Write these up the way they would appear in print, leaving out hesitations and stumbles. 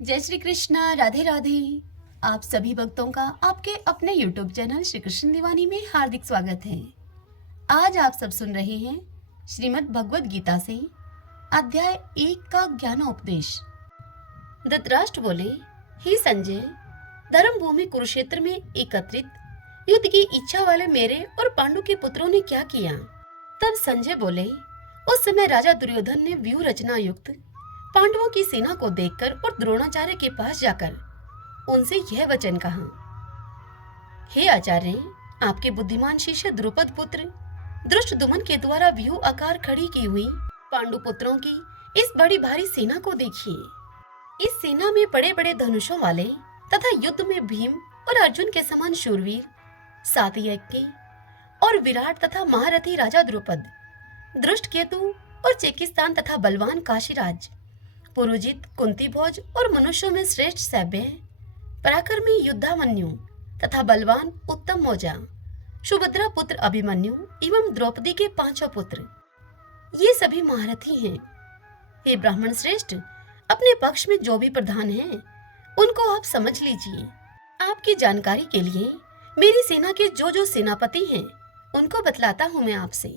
जय श्री कृष्णा, राधे राधे। आप सभी भक्तों का आपके अपने YouTube चैनल श्री कृष्ण दीवानी में हार्दिक स्वागत है। आज आप सब सुन रहे हैं श्रीमद् भगवद गीता से अध्याय 1 का ज्ञानोपदेश। धृतराष्ट्र बोले, हे संजय, धर्म भूमि कुरुक्षेत्र में एकत्रित युद्ध की इच्छा वाले मेरे और पांडु के पुत्रों ने क्या किया? तब संजय बोले, उस समय राजा दुर्योधन ने व्यूह रचना युक्त पांडवों की सेना को देखकर और द्रोणाचार्य के पास जाकर उनसे यह वचन कहा, हे आचार्य, आपके बुद्धिमान शिष्य द्रुपद पुत्र धृष्टद्युम्न के द्वारा व्यूह आकार खड़ी की हुई पांडु पुत्रों की इस बड़ी भारी सेना को देखिए। इस सेना में बड़े बड़े धनुषों वाले तथा युद्ध में भीम और अर्जुन के समान शूरवीर सात्यकी और विराट तथा महारथी राजा द्रुपद, धृष्टकेतु और चेकिस्तान तथा बलवान काशीराज, पुरुजित, कुंतीभोज और मनुष्यों में श्रेष्ठ सैभ्य, पराक्रमी युद्धामन्यु तथा बलवान उत्तम मौजा, सुभद्रा पुत्र अभिमन्यु एवं द्रौपदी के 5 पुत्र, ये सभी महारथी हैं। हे ब्राह्मण श्रेष्ठ, अपने पक्ष में जो भी प्रधान हैं, उनको आप समझ लीजिए। आपकी जानकारी के लिए मेरी सेना के जो जो सेनापति हैं, उनको बतलाता हूँ मैं आपसे।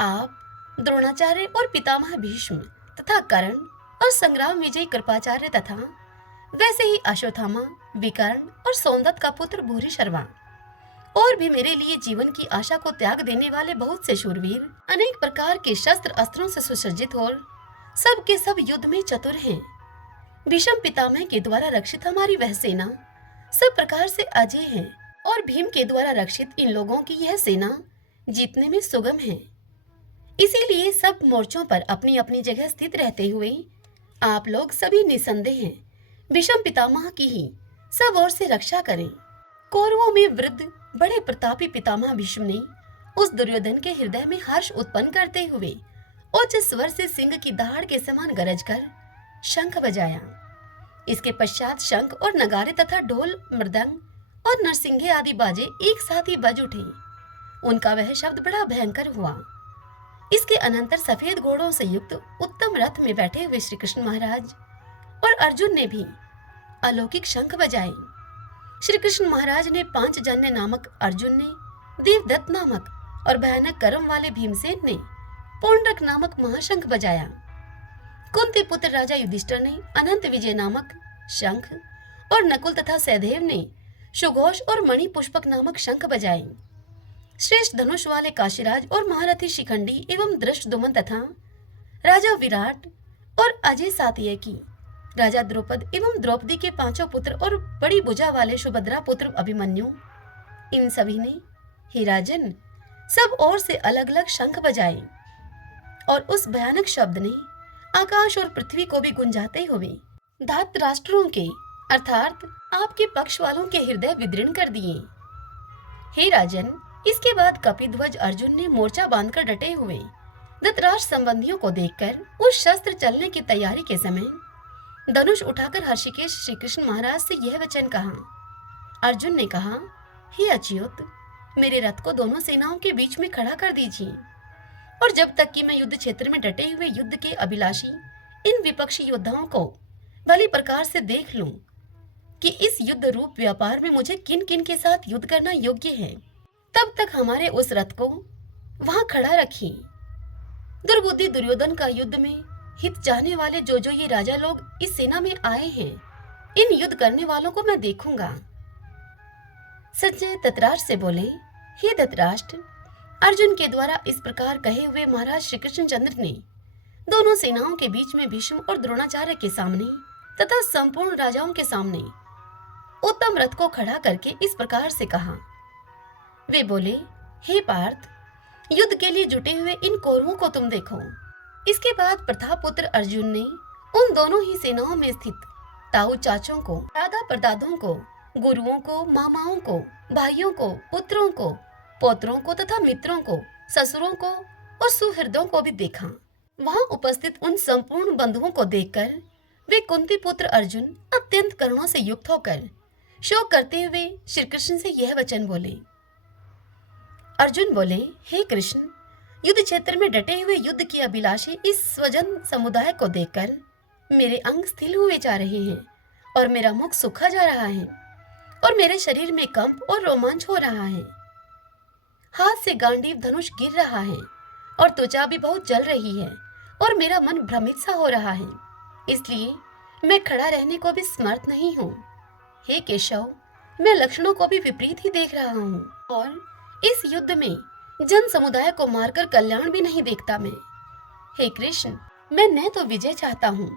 आप द्रोणाचार्य और पितामह भीष्म तथा कर्ण और संग्राम विजय कृपाचार्य तथा वैसे ही अश्वत्थामा, विकर्ण और सौंदत्त का पुत्र भूरिश्रवा और भी मेरे लिए जीवन की आशा को त्याग देने वाले बहुत से शूरवीर, अनेक प्रकार के शस्त्र अस्त्रों से सुसज्जित और सब के सब युद्ध में चतुर हैं। भीष्म पितामह के द्वारा रक्षित हमारी वह सेना सब प्रकार से अजय है और भीम के द्वारा रक्षित इन लोगों की यह सेना जीतने में सुगम है। इसीलिए सब मोर्चों पर अपनी अपनी जगह स्थित रहते हुए आप लोग सभी निसंदेह हैं भीष्म पितामह की ही सब ओर से रक्षा करें। कौरवों में वृद्ध बड़े प्रतापी पितामह भीष्म ने उस दुर्योधन के हृदय में हर्ष उत्पन्न करते हुए उच्च स्वर से सिंह की दहाड़ के समान गरज कर शंख बजाया। इसके पश्चात शंख और नगारे तथा ढोल, मृदंग और नरसिंगे आदि बाजे एक साथ ही बज उठे। उनका वह शब्द बड़ा भयंकर हुआ। इसके अनंतर सफेद घोड़ों से युक्त उत्तम रथ में बैठे हुए श्री कृष्ण महाराज और अर्जुन ने भी अलौकिक शंख बजाए। श्री कृष्ण महाराज ने पांचजन्य नामक अर्जुन ने, देवदत्त नामक और भयानक कर्म वाले भीमसेन ने पुंडरक नामक महाशंख बजाया। कुंती पुत्र राजा युधिष्ठिर ने अनंत विजय नामक शंख और नकुल तथा सहदेव ने सुघोष और मणि पुष्पक नामक शंख बजाए। श्रेष्ठ धनुष वाले काशीराज और महारथी शिखंडी एवं धृष्टद्युम्न तथा राजा विराट और अजय सात्यकी, राजा द्रुपद एवं द्रौपदी के 5 पुत्र और बड़ी भुजा वाले सुभद्रा पुत्र अभिमन्यु, इन सभी ने, हे राजन, सब ओर से अलग अलग शंख बजाए और उस भयानक शब्द ने आकाश और पृथ्वी को भी गुंजाते हुए धातराष्ट्रों के अर्थात आपके पक्ष वालों के हृदय विदीर्ण कर दिए। हे राजन, इसके बाद कपिध्वज अर्जुन ने मोर्चा बांधकर डटे हुए धृतराष्ट्र संबंधियों को देखकर उस शस्त्र चलने की तैयारी के समय धनुष उठाकर हर्षिकेश श्री कृष्ण महाराज से यह वचन कहा। अर्जुन ने कहा, हे अच्युत, मेरे रथ को दोनों सेनाओं के बीच में खड़ा कर दीजिए और जब तक कि मैं युद्ध क्षेत्र में डटे हुए युद्ध के अभिलाषी इन विपक्षी योद्धाओं को भली प्रकार से देख लूं कि इस युद्ध रूप व्यापार में मुझे किन किन के साथ युद्ध करना योग्य है, तब तक हमारे उस रथ को वहां खड़ा रखिए। दुर्बुद्धि दुर्योधन का युद्ध में हित चाहने वाले जो जो ये राजा लोग इस सेना में आए हैं, इन युद्ध करने वालों को मैं देखूंगा। संजय धृतराष्ट्र से बोले, हे धृतराष्ट्र, अर्जुन के द्वारा इस प्रकार कहे हुए महाराज श्री कृष्णचंद्र ने दोनों सेनाओं के बीच में भीष्म और द्रोणाचार्य के सामने तथा संपूर्ण राजाओं के सामने उत्तम रथ को खड़ा करके इस प्रकार से कहा। वे बोले, हे पार्थ, युद्ध के लिए जुटे हुए इन कौरवों को तुम देखो। इसके बाद प्रतापपुत्र अर्जुन ने उन दोनों ही सेनाओं में स्थित ताऊ चाचों को, दादा परदादों को, गुरुओं को, मामाओं को, भाइयों को, पुत्रों को, पौत्रों को तथा मित्रों को, ससुरों को और सुहृदों को भी देखा। वहां उपस्थित उन संपूर्ण बंधुओं को देखकर वे कुंती पुत्र अर्जुन अत्यंत करुणा से युक्त होकर शोक करते हुए श्री कृष्ण से यह वचन बोले। अर्जुन बोले, हे कृष्ण, युद्ध क्षेत्र में डटे हुए युद्ध की अभिलाषी इस स्वजन समुदाय को देखकर मेरे अंग स्थिर हुए जा रहे हैं और मेरा मुख सूखा जा रहा है और मेरे शरीर में कंप और रोमांच हो रहा है। हाथ से गांडीव धनुष गिर रहा है और त्वचा भी बहुत जल रही है और मेरा मन भ्रमित सा हो रहा है, इसलिए मैं खड़ा रहने को भी समर्थ नहीं हूँ। हे केशव, मैं लक्षणों को भी विपरीत ही देख रहा हूँ और इस युद्ध में जन समुदाय को मारकर कल्याण भी नहीं देखता मैं। हे कृष्ण, मैं न तो विजय चाहता हूँ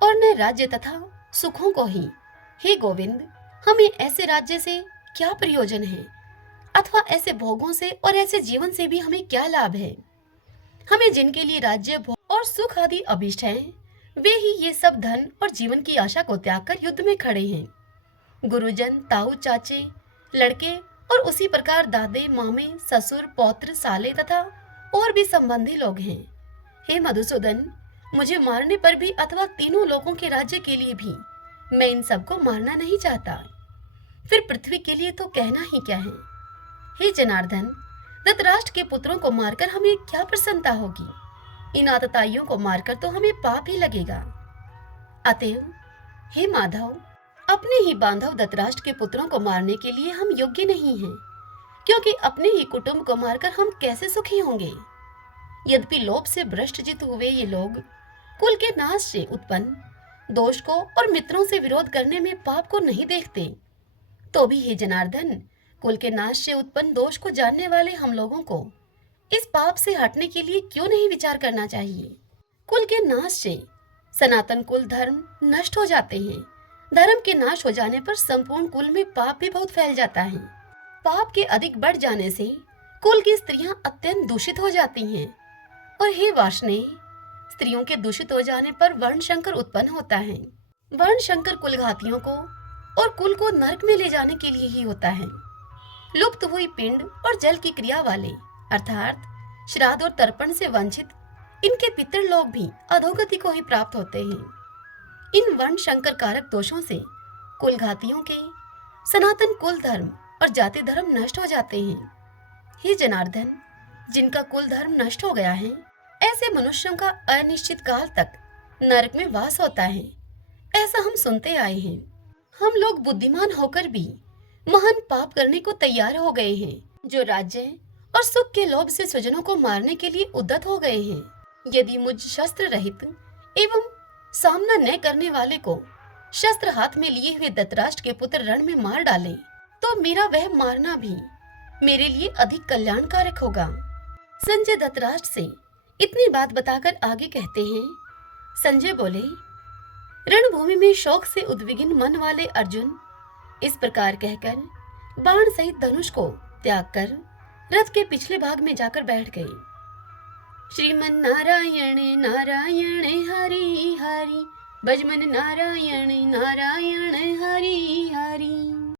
और न राज्य तथा सुखों को ही। हे गोविंद, हमें ऐसे राज्य से क्या प्रयोजन है, अथवा ऐसे भोगों से और ऐसे जीवन से भी हमें क्या लाभ है। हमें जिनके लिए राज्य, भोग और सुख आदि अभिष्ट हैं, वे ही ये सब धन और जीवन की आशा को त्याग कर युद्ध में खड़े हैं। गुरुजन, ताऊ, चाचे, लड़के और उसी प्रकार दादे, मामे, ससुर, पौत्र, साले तथा और भी संबंधी लोग हैं। हे मधुसूदन, मुझे मारने पर भी अथवा तीनों लोगों के राज्य के लिए भी मैं इन सबको मारना नहीं चाहता। फिर पृथ्वी के लिए तो कहना ही क्या है। हे जनार्दन, धृतराष्ट्र के पुत्रों को मारकर हमें क्या प्रसन्नता होगी। इन आतताइयों को मारकर तो हमें पाप ही लगेगा। अतएव हे माधव, अपने ही बांधव धृतराष्ट्र के पुत्रों को मारने के लिए हम योग्य नहीं हैं, क्योंकि अपने ही कुटुंब को मारकर हम कैसे सुखी होंगे। यद्यपि लोभ से भ्रष्टचित हुए ये लोग कुल के नाश से उत्पन्न दोष को और मित्रों से विरोध करने में पाप को नहीं देखते, तो भी हे जनार्दन, कुल के नाश से उत्पन्न दोष को जानने वाले हम लोगों को इस पाप से हटने के लिए क्यों नहीं विचार करना चाहिए। कुल के नाश से सनातन कुल धर्म नष्ट हो जाते हैं। धर्म के नाश हो जाने पर संपूर्ण कुल में पाप भी बहुत फैल जाता है। पाप के अधिक बढ़ जाने से कुल की स्त्रियां अत्यंत दूषित हो जाती हैं और हे वार्ष्णेय, स्त्रियों के दूषित हो जाने पर वर्ण संकर उत्पन्न होता है। वर्ण संकर कुलघातियों को और कुल को नरक में ले जाने के लिए ही होता है। लुप्त हुई पिंड और जल की क्रिया वाले अर्थात श्राद्ध और तर्पण से वंचित इनके पितृ लोग भी अधोगति को ही प्राप्त होते हैं। इन वर्ण संकर कारक दोषों से कुलघातियों के सनातन कुल धर्म और जाति धर्म नष्ट हो जाते हैं। हे जनार्दन, जिनका कुल धर्म नष्ट हो गया है, ऐसे मनुष्यों का अनिश्चित काल तक नरक में वास होता है, ऐसा हम सुनते आए हैं। हम लोग बुद्धिमान होकर भी महान पाप करने को तैयार हो गए हैं, जो राज्य और सुख के लोभ से स्वजनों को मारने के लिए उद्यत हो गए हैं। यदि मुझ शस्त्र रहित एवं सामना न करने वाले को शस्त्र हाथ में लिए हुए धृतराष्ट्र के पुत्र रण में मार डाले, तो मेरा वह मारना भी मेरे लिए अधिक कल्याणकारक होगा। संजय धृतराष्ट्र से इतनी बात बताकर आगे कहते हैं। संजय बोले, रणभूमि में शोक से उद्विग्न मन वाले अर्जुन इस प्रकार कहकर बाण सहित धनुष को त्याग कर रथ के पिछले भाग में जाकर बैठ गए। श्रीमन नारायण नारायण हरि हरि, भजमन नारायण नारायण हरि हरि।